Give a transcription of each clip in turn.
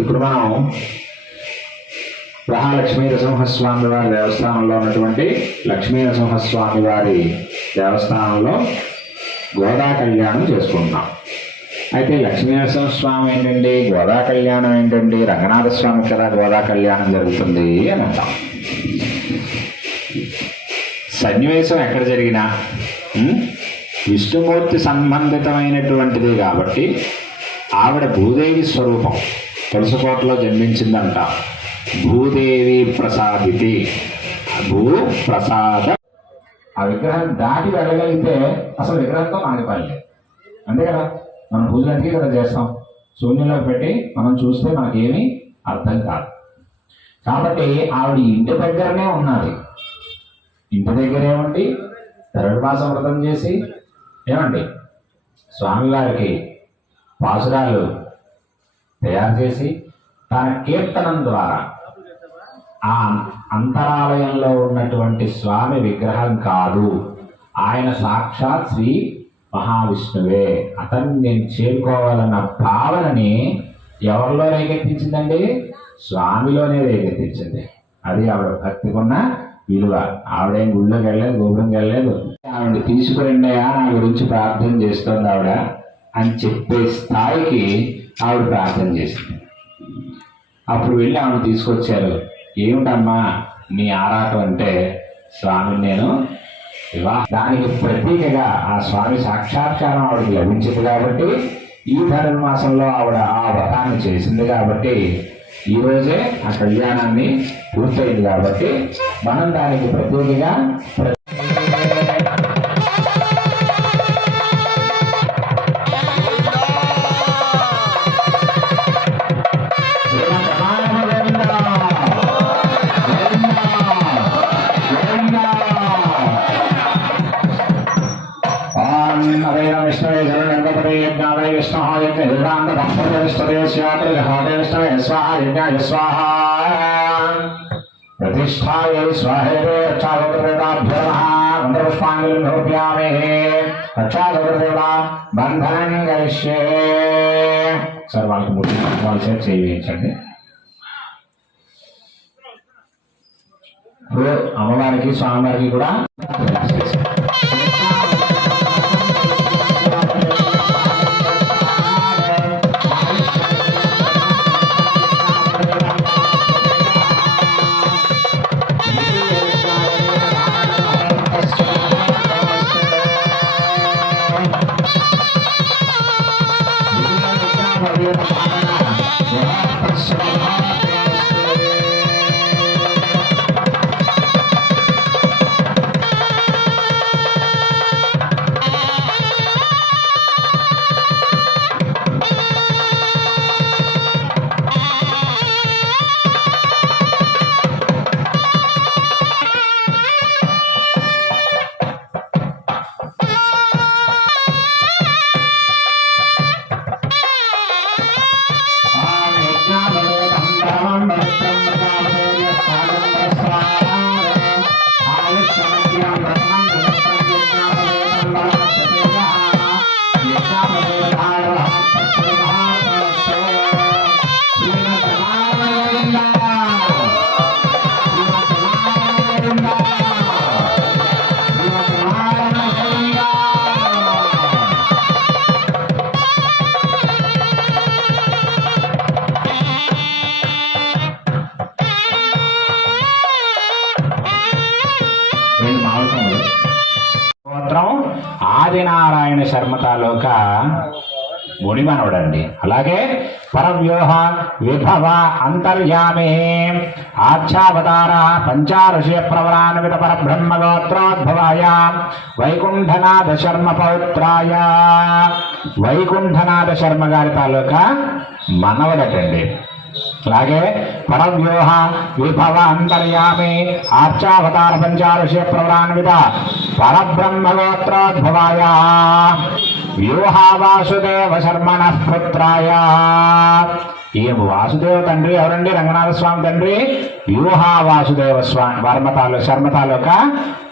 ఇప్పుడు మనం మహాలక్ష్మీ నరసింహస్వామి వారి దేవస్థానంలో ఉన్నటువంటి లక్ష్మీ నరసింహస్వామి వారి దేవస్థానంలో గోదా కళ్యాణం చేసుకుంటున్నాం. అయితే లక్ష్మీ నరసింహస్వామి ఏంటండి, గోదా కళ్యాణం ఏంటండి, రంగనాథ స్వామి కదా గోదా కళ్యాణం జరుగుతుంది అని అంటాం. సన్నివేశం ఎక్కడ జరిగినా విష్ణుమూర్తి సంబంధితమైనటువంటిది కాబట్టి ఆవిడ భూదేవి స్వరూపం, తులసికోటలో జన్మించిందంట. భూదేవి ప్రసాదితి, భూ ప్రసాద. ఆ విగ్రహం దాటి వెళ్ళగలిగితే అసలు విగ్రహంతో మనకి పని లేదు, అంతే కదా. మనం పూజలకి కదా చేస్తాం, శూన్యంలో పెట్టి మనం చూస్తే మనకేమీ అర్థం కాదు. కాబట్టి ఆవిడ ఇంటి దగ్గరనే ఉన్నది. ఇంటి దగ్గర ఏమండి ధనుర్మాస వ్రతం చేసి ఏమండి స్వామివారికి పాసురాలు తయారు చేసి తన కీర్తనం ద్వారా ఆ అంతరాలయంలో ఉన్నటువంటి స్వామి విగ్రహం కాదు, ఆయన సాక్షాత్ శ్రీ మహావిష్ణువే, అతన్ని నేను చేరుకోవాలన్న భావనని ఎవరిలో రేకెత్తించిందండి, స్వామిలోనే రేకెత్తించింది. అది ఆవిడ భక్తికున్న విలువ. ఆవిడేం గుళ్ళోకి వెళ్ళలేదు, గోపురంకి వెళ్ళలేదు. ఆవిడ తీసుకురండియా నా గురించి ప్రార్థన చేస్తోంది ఆవిడ అని చెప్పే స్థాయికి ఆవిడ ప్రార్థన చేసింది. అప్పుడు వెళ్ళి ఆవిడ తీసుకొచ్చారు. ఏమిటమ్మా నీ ఆరాటం అంటే, స్వామిని నేను దానికి ప్రతీకగా ఆ స్వామి సాక్షాత్కారం ఆవిడకి లభించింది కాబట్టి, ఈ ధనుర్మాసంలో ఆవిడ ఆ వ్రతాన్ని చేసింది కాబట్టి, ఈరోజే ఆ కళ్యాణాన్ని పూర్తయింది కాబట్టి మనం దానికి ప్రతీకగా प्रतिष्ठाय स्वाहेते रक्षादेवताभ्यो नमः मंत्रपुष्पाञ्जलिं समर्पयामि रक्षादेवता बन्धनं करिष्ये सर्वांक मूर्ति वालसे చేయించండి. ఇప్పుడు అమ్మవారికి స్వామివారికి కూడా ఆదినారాయణ శర్మ తాలూకా మునిమనవడండి. అలాగే పరవ్యూహ విభవ అంతర్యామి ఆచ్ఛావతార పంచారుషి ప్రవరాన్విత పరబ్రహ్మగోత్రోద్భవాయ వైకుంఠనాథ శర్మ పౌత్రాయ. వైకుంఠనాథ శర్మ గారి తాలూకా మనవడటండి. అలాగే పరవ్యూహ విభవ అంతర్యామి ఆర్చావతార పంచారుషి ప్రవరాన్విత పరబ్రహ్మగోత్రోద్భవాయ వ్యూహ వాసుదేవ శర్మణ పుత్రాయ. ఈ వాసుదేవ తండ్రి ఎవరండి? రంగనాథ స్వామి తండ్రి వ్యూహ వాసుదేవ స్వామి శర్మ తాలూకా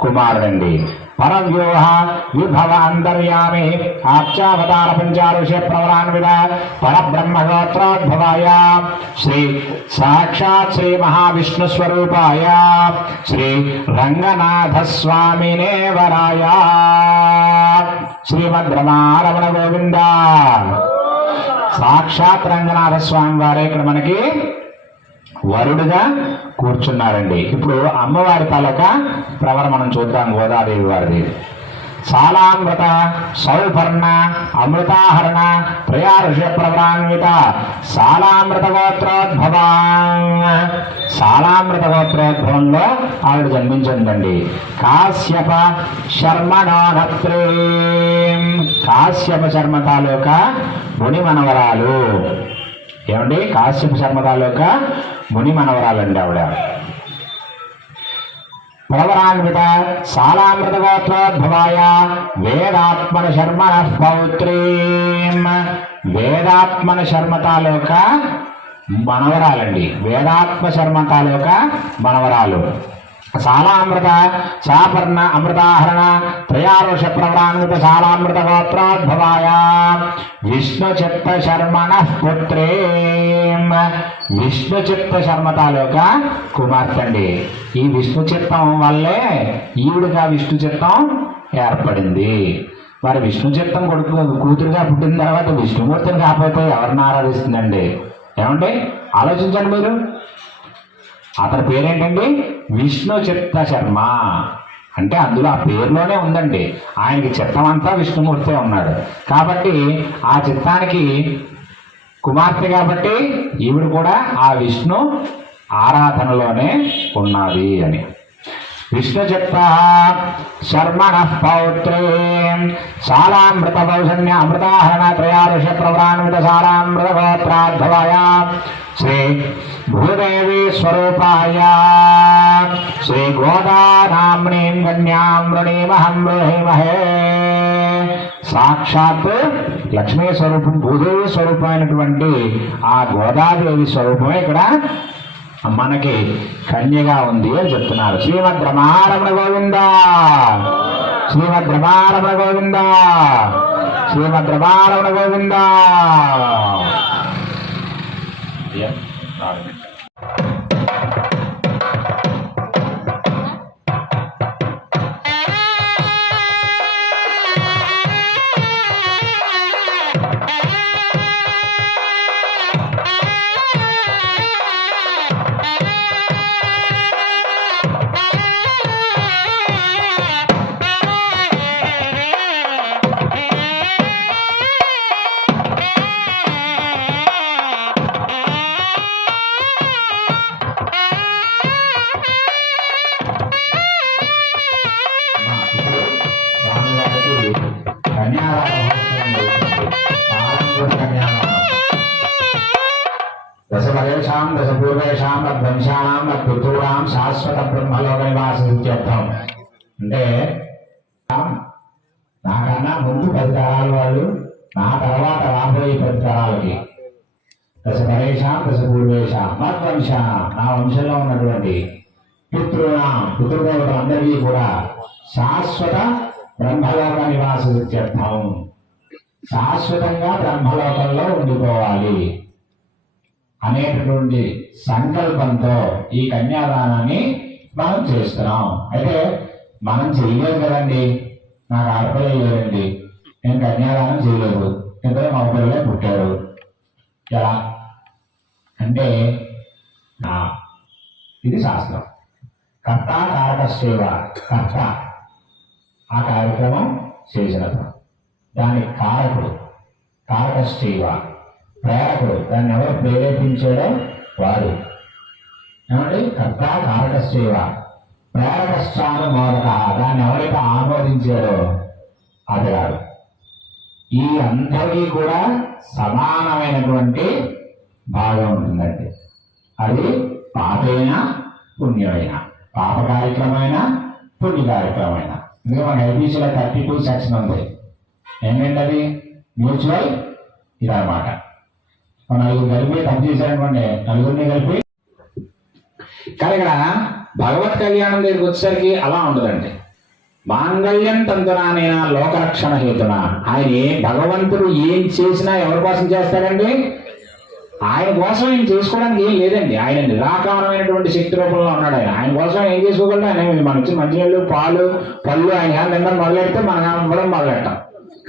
కుమారుడండి. పరవ్యూహ విభవ అంతర్యామి ఆచ్ఛావతార పంచారుషి ప్రవరాన్విత పరబ్రహ్మగోత్రోద్భవాయ శ్రీ సాక్షాత్ శ్రీ మహావిష్ణు స్వరూపాయ శ్రీ రంగనాథ స్వామినే వరాయ. శ్రీమద్ రమణ గోవింద. సాక్షాత్ రంగనాథ స్వామి వారే ఇక్కడ మనకి వరుడుగా కూర్చున్నారండి. ఇప్పుడు అమ్మవారి తాలూకా ప్రవర మనం చూద్దాం. గోదాదేవి వారిది. సాలామృత సౌపర్ణ అమృతాహరణ త్రయారుష ప్రవరాన్విత సాలామృత గోత్రోద్భవా. సాలామృత గోత్రోద్భవంలో ఆవిడ జన్మించిందండి. కాశ్యప శర్మణోనత్రీ. కాశ్యప శర్మ తాలూకా ముని మనవరాలు. ఏమండి? కాశ్యప శర్మ తాలూకా ముని మనవరాలండి ఆవిడ. ప్రవరాన్విత సాలామృత గోత్రోద్భవాయ వేదాత్మన శర్మణ పౌత్రీ. వేదాత్మన శర్మ తాలూకా మనవరాలండి. వేదాత్మ శర్మ తాలూకా మనవరాలు. సాలామృత సాపర్ణ అమృతాహరణ త్రయారుష ప్రవరాన్విత సాలామృత గోత్రోద్భవాయ విష్ణు చిత్త శర్మణ పుత్రే. విష్ణు చిత్త శర్మ తాలూకా కుమార్తె అండి. ఈ విష్ణు చిత్తం వల్లే ఈవిడగా విష్ణు చిత్తం ఏర్పడింది. మరి విష్ణు చిత్తం కూతురుగా పుట్టిన తర్వాత విష్ణుమూర్తిని కాకపోతే ఎవరిని ఆరాధిస్తుందండి? ఏమండి? ఆలోచించండి మీరు. అతని పేరేంటండి? విష్ణు చిత్త శర్మ. అంటే అందులో ఆ పేరులోనే ఉందండి. ఆయనకి చిత్తం అంతా విష్ణుమూర్తే ఉన్నాడు కాబట్టి ఆ చిత్తానికి కుమార్తె కాబట్టి ఈవిడ కూడా ఆ విష్ణు ఆరాధనలోనే ఉన్నది అని. విష్ణు చిత్త శర్మణ పౌత్రే సాలామృత భౌషణ్య అమృతాహరణ త్రయారుష ప్రవరాన్విత సాలామృత గోత్రాద్భవాయ శ్రీ భూదేవి స్వరూపాయ శ్రీ గోదానామ్నీం కన్యాం వృణీమహం వృహీమహే. సాక్షాత్ లక్ష్మీ స్వరూపం భూదేవి స్వరూపమైనటువంటి ఆ గోదాదేవి స్వరూపమే ఇక్కడ మనకి కన్యగా ఉంది అని చెప్తున్నారు. శ్రీమద్ రమణ గోవింద. శ్రీమద్ రమణ గోవింద. శ్రీమద్ రమణ గోవింద. దశపరేషాం దశపూర్వేషాం మధ్వంశానాం మధ్పుత్రాం శాశ్వత బ్రహ్మలోక నివాసిత్యర్థం. అంటే నాకన్నా ముందు 10 తరాల వాళ్ళు, నా తర్వాత రాబోయే 10 తరాలకి దశపరేషాం దశపూర్వేషాం మధ్వంశానాం నా వంశంలో ఉన్నటువంటి పితృదేవతలందరికీ కూడా శాశ్వత బ్రహ్మలోక నివాసిత్యర్థం. శాశ్వతంగా బ్రహ్మలోకంలో ఉండిపోవాలి అనేటటువంటి సంకల్పంతో ఈ కన్యాదానాన్ని మనం చేస్తున్నాం. అయితే మనం చేయలేదు కదండి. నాకు ఆడపిల్ల లేదండి, నేను కన్యాదానం చేయలేదు, ఇద్దరు మా పిల్లలే పుట్టారు. ఎలా అంటే ఇది శాస్త్రం. కర్త కారకసేవ. కర్త ఆ కార్యక్రమం చేసినప్పుడు దానికి కారకుడు కారకసేవ. ప్రేరకుడు, దాన్ని ఎవరు ప్రేరేపించాడో వాడు. ఏమండి? కర్త కారకస్యవ ప్రేరకశ్చానుమోదక, దాన్ని ఎవరైతే ఆమోదించాడో అతగాడు. ఈ అందరికీ కూడా సమానమైనటువంటి భాగం ఉంటుందండి. అది పాపైన పుణ్యమైన, పాప కార్యక్రమైన పుణ్య కార్యక్రమైన. ఎందుకంటే మన ఐపీసీలో 32 సెక్షన్ ఉంది. ఏంటంటే అది మ్యూచువల్ ఇదన్నమాట. నలుగురు కలిపి తప్పు చేశారనుకోండి, నలుగురిని కలిపి. కానీ ఇక్కడ భగవత్ కళ్యాణం దగ్గరికి వచ్చేసరికి అలా ఉండదండి. మాంగళ్యం తంతునానైనా లోకరక్షణ హేతున. ఆయన భగవంతుడు ఏం చేసినా ఎవరి కోసం చేస్తాడండి? ఆయన కోసం ఏం చేసుకోవడానికి ఏం లేదండి. ఆయన నిరాకారమైనటువంటి శక్తి రూపంలో ఉన్నాడు. ఆయన కోసం ఏం చేసుకోగలడు? ఆయన మన వచ్చి మంచినీళ్ళు, పాలు, పళ్ళు ఆయన నిన్న మొదలెడితే మన ఇవ్వడం మొదలెట్టాం.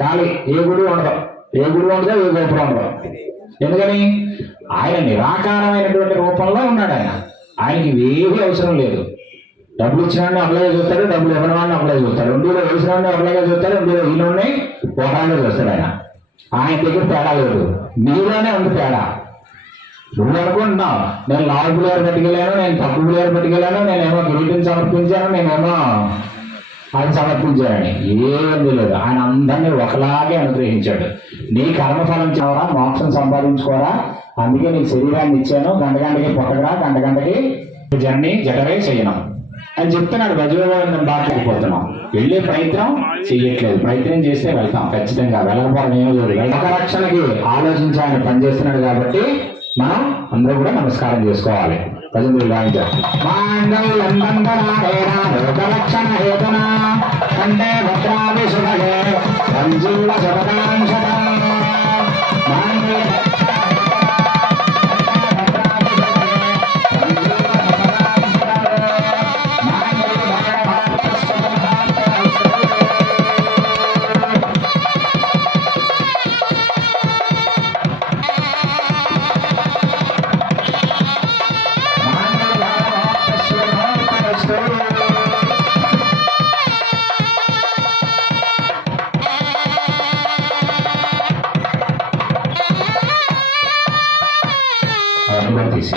ఖాళీ ఏ గుడి ఉండదు, ఏ గుడి ఉండదో ఏ గోపురం ఉండదు. ఎందుకని? ఆయన నిరాకారమైనటువంటి రూపంలో ఉన్నాడు. ఆయనకి ఏమీ అవసరం లేదు. డబ్బులు ఇచ్చిన వాడిని అప్లైగా చూస్తాడు, డబ్బులు ఇవ్వని వాడిని అప్లైగా చూస్తాడు, రెండులో వేసిన వాడిని అప్లైగా చూస్తాడు, రెండులో ఈలోనే ఒకళ్ళగా చూస్తాడు. ఆయన దగ్గర తేడా లేదు, నీలోనే ఉంది తేడా. నువ్వు అనుకుంటున్నావు నేను లాల్ పులిహార పట్టుకెళ్ళాను, నేను తక్కువ పులిహార పట్టుకెళ్ళాను, నేనేమో కిరీటిని సమర్పించాను, నేనేమో అది సమర్పించానని. ఏమీ లేదు. ఆయన అందరినీ ఒకలాగే అనుగ్రహించాడు. నీ కర్మఫలం చావరా, మోక్షం సంపాదించుకోరా, అందుకే నీకు శరీరాన్ని ఇచ్చాను, గంటకి పుట్టగరా, గంటకి జర్నీ జటరే చేయను అని చెప్తున్నాడు. గజులను బాగా వెళ్ళే ప్రయత్నం చెయ్యట్లేదు. ప్రయత్నం చేస్తే వెళ్తాం ఖచ్చితంగా, వెళ్ళకపోవడం ఏమో లేదు. లోక రక్షణకి ఆలోచించి ఆయన పనిచేస్తున్నాడు కాబట్టి మనం అందరూ కూడా నమస్కారం చేసుకోవాలి. భజనలు గాయించారు. లోకరక్షణ హేతునా కంటే భద్రాది శుభగే సంజీవ శతకాంశత తీసి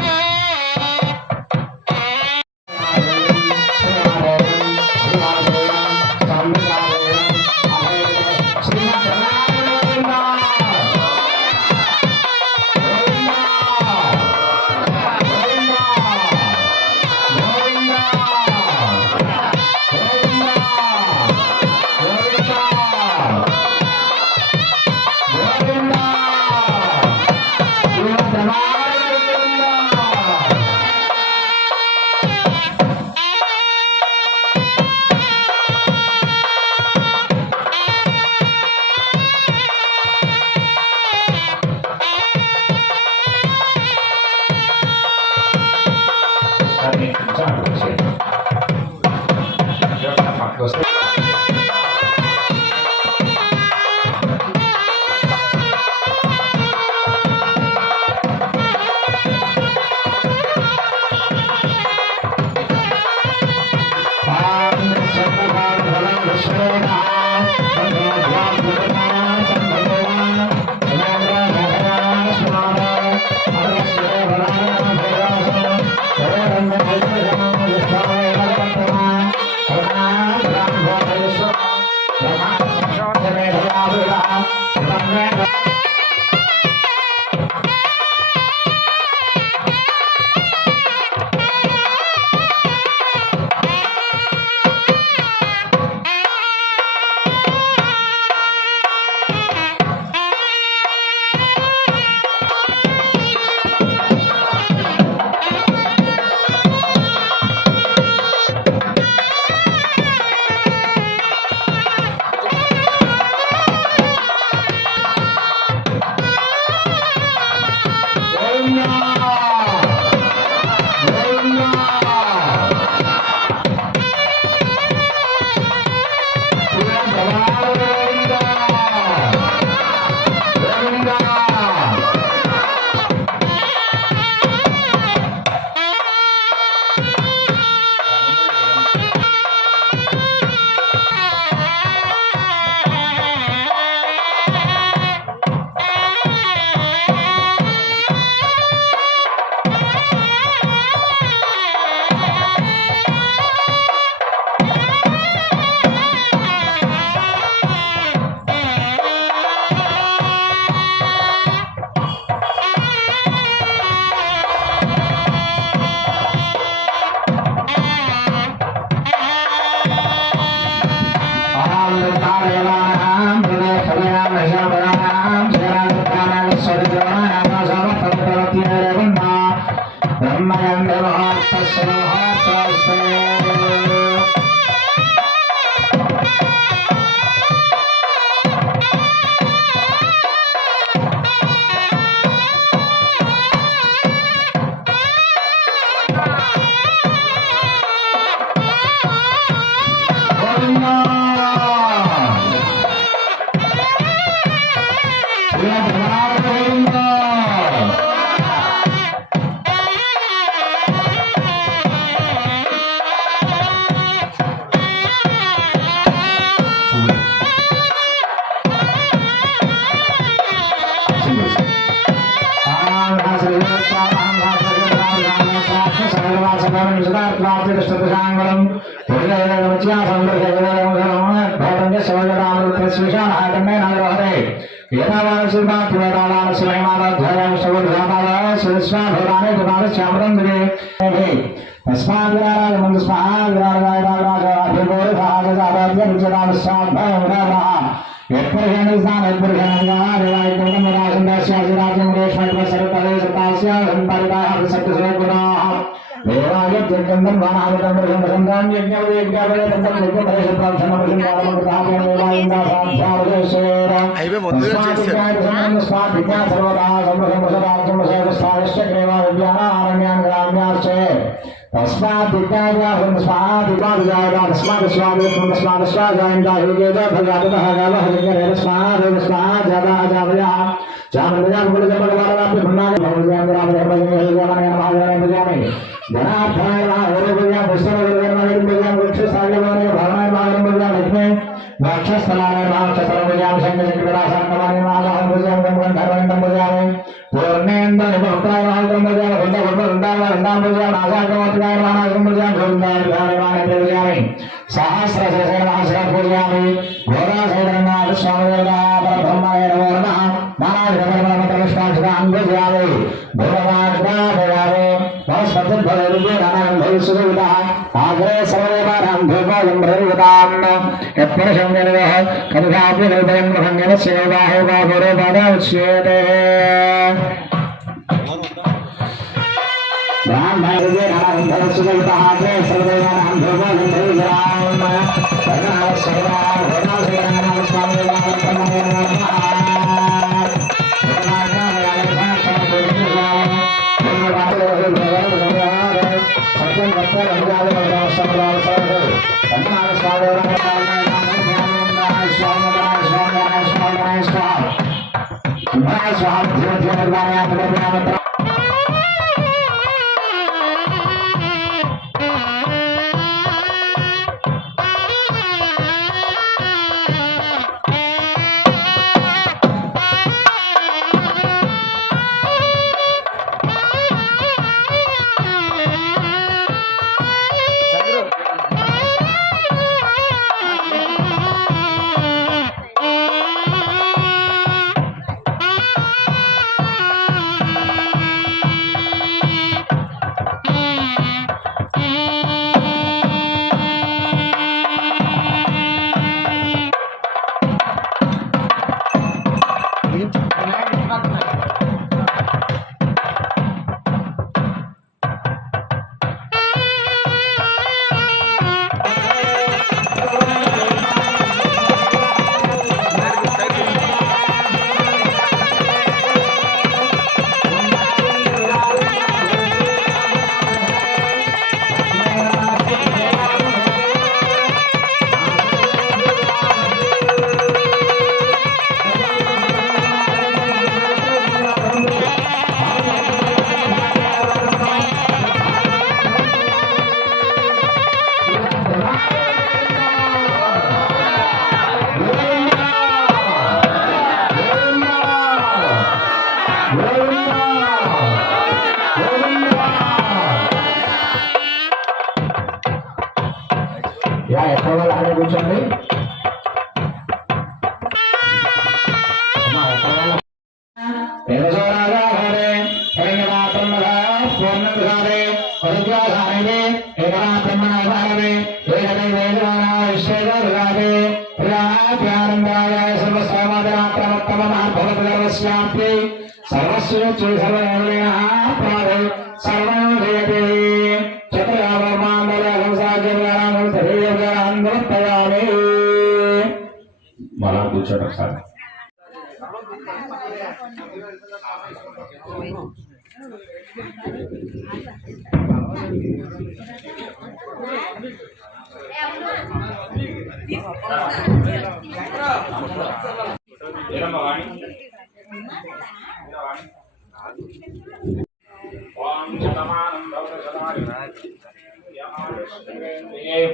మళ్ళా కూర్చోండి ఒకసారి.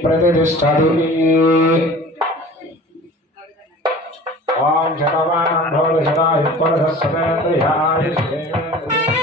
प्रतिष्ठति ओम शतवानं भवति शतायुः पुरुषः शतेन्द्रियायुष्येवेन्द्रिये